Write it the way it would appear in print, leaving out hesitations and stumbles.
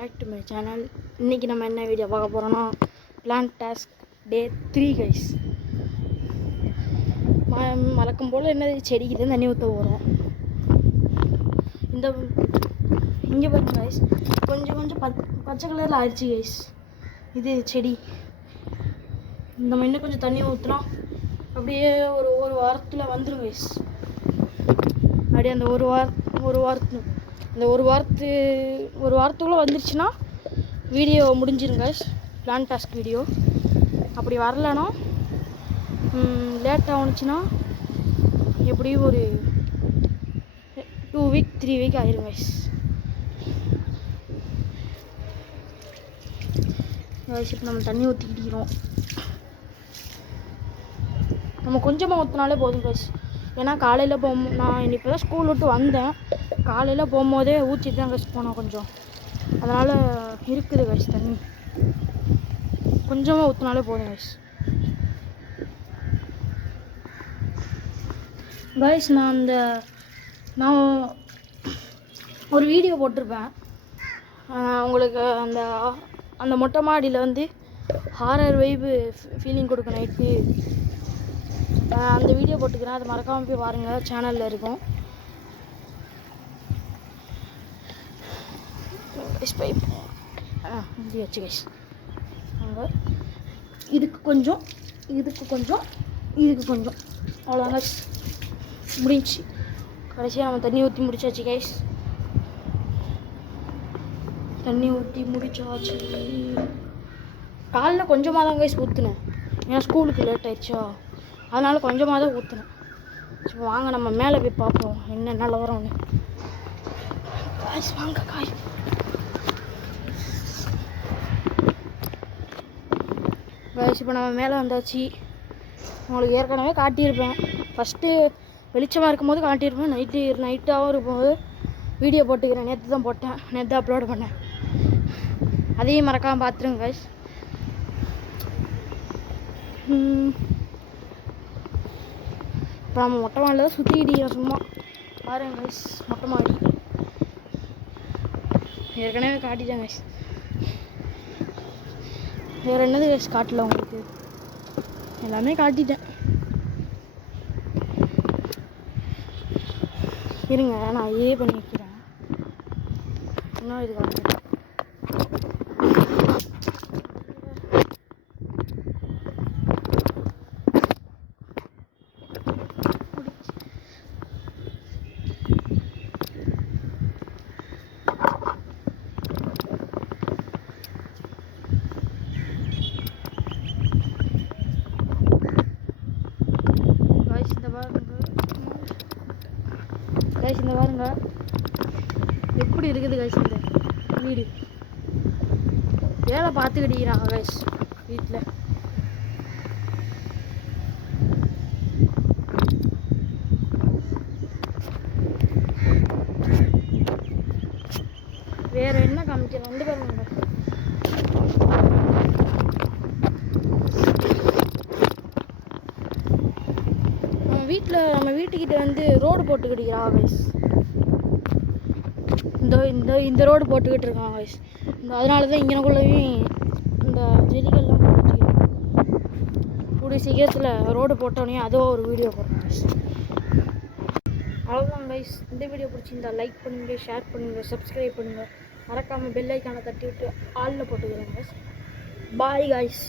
Back to my channel. இன்றைக்கி நம்ம என்ன வீடியோ பார்க்க போகிறோன்னா பிளான்ட் டாஸ்க் டே 3 கைஸ். வழக்கம் போல் என்ன செடிக்கு தான் தண்ணி ஊற்ற போகிறோம். இந்த இங்கே பாருங்க கைஸ், கொஞ்சம் பச்சை கலரில் ஆயிடுச்சு கைஸ். இது செடி நம்ம இன்னும் கொஞ்சம் தண்ணி ஊற்றலாம், அப்படியே ஒரு வாரத்தில் வந்துடும் கைஸ். அப்படியே அந்த ஒரு வாரத்துக்குள்ளே வந்துருச்சுன்னா வீடியோ முடிஞ்சிருங்க கைஸ், பிளான் டாஸ்க் வீடியோ. அப்படி வரலன்னா லேட் ஆகுனுச்சுன்னா எப்படியும் ஒரு 2 வீக் 3 வீக் ஆயிரும் கைஸ். இப்போ நம்ம தண்ணி ஊற்றிக்கிட்டிக்கிறோம். நம்ம கொஞ்சமாக ஊற்றினாலே போதும் கைஸ். ஏன்னா காலையில் நான் இப்போ தான் ஸ்கூல் விட்டு வந்தேன். காலையில் போகும்போதே ஊற்றிட்டு தான் கைஸ் போனோம் கொஞ்சம். அதனால் இருக்குது கைஸ் தண்ணி. கொஞ்சமாக ஊற்றினாலே போதும் கைஸ். கைஸ் நான் ஒரு வீடியோ போட்டிருப்பேன் உங்களுக்கு. அந்த மொட்டை மாடியில் வந்து ஹாரர் வைப்பு ஃபீலிங் கொடுக்கும் நைட்டு. அந்த வீடியோ போட்டுக்கிறேன், அது மறக்காமல் போய் பாருங்கள், சேனலில் இருக்கும். பைப் வச்சு கைஸ் அங்கே இதுக்கு கொஞ்சம் அவ்வளோதான் கைஸ், முடிஞ்சு. கடைசியாக நம்ம தண்ணி ஊற்றி முடிச்சாச்சு கைஸ். தண்ணி ஊற்றி முடிச்சாச்சு. காலைல கொஞ்சமாக தான் கைஸ் ஊற்றுனேன், ஏன்னா ஸ்கூலுக்கு லேட் ஆயிடுச்சா, அதனால் கொஞ்சமாக தான் ஊற்றுனேன். இப்போ வாங்க நம்ம மேலே போய் பார்ப்போம் என்ன நிலவரம்னு. காய்ஸ் வாங்க காய். காய்ஸ் இப்போ நம்ம மேலே வந்தாச்சு. உங்களுக்கு ஏற்கனவே காட்டியிருப்பேன், ஃபஸ்ட்டு வெளிச்சமாக இருக்கும்போது காட்டியிருப்பேன். நைட்டாகவும் இருக்கும்போது வீடியோ போட்டுக்கிறேன். நேற்று தான் போட்டேன், நேற்று தான் அப்லோட் பண்ணேன். அதையும் மறக்காமல் பார்த்துருங்க காய்ஸ். இப்போ நம்ம மொட்டை மாடியில் தான் சுற்றிக்கிட்டோம் சும்மா. பாருங்க கைஸ், மொட்டை மாடி ஏற்கனவே காட்டிட்டேன் கைஸ். வேறு என்னது கைஸ் காட்டல உங்களுக்கு, எல்லாமே காட்டிட்டேன். இருங்க நான் ஏ பண்ணி வைக்கிறேன், இன்னும் இது காட்டுறேன். கைஸ் இந்த பாருங்க எப்படி இருக்குது கைஸ். இந்த வீடு வேலை பார்த்துக்கிட்டீங்கிறாங்க கைஸ் வீட்டில். வேற என்ன காமிக்கலாம் வந்து பாருங்க. நம்ம வீட்டுக்கிட்ட வந்து ரோடு போட்டுக்கிட்டிருக்காங்க கைஸ். இந்த ரோடு போட்டுக்கிட்டு இருக்காங்க கைஸ். அதனால தான் இங்கனக்குள்ளேயும் இந்த செடிகள்லாம் போட்டு கூடிய சீக்கிரத்தில் ரோடு போட்டோன்னே அதோ ஒரு வீடியோ போடுறோம் கைஸ். அவ்வளோதான் கைஸ். இந்த வீடியோ பிடிச்சிருந்தா லைக் பண்ணுங்கள், ஷேர் பண்ணுங்கள், சப்ஸ்கிரைப் பண்ணுங்கள். மறக்காமல் பெல் ஐக்கானை தட்டி விட்டு ஆளில் போட்டுக்கிறேன் கைஸ். Bye guys.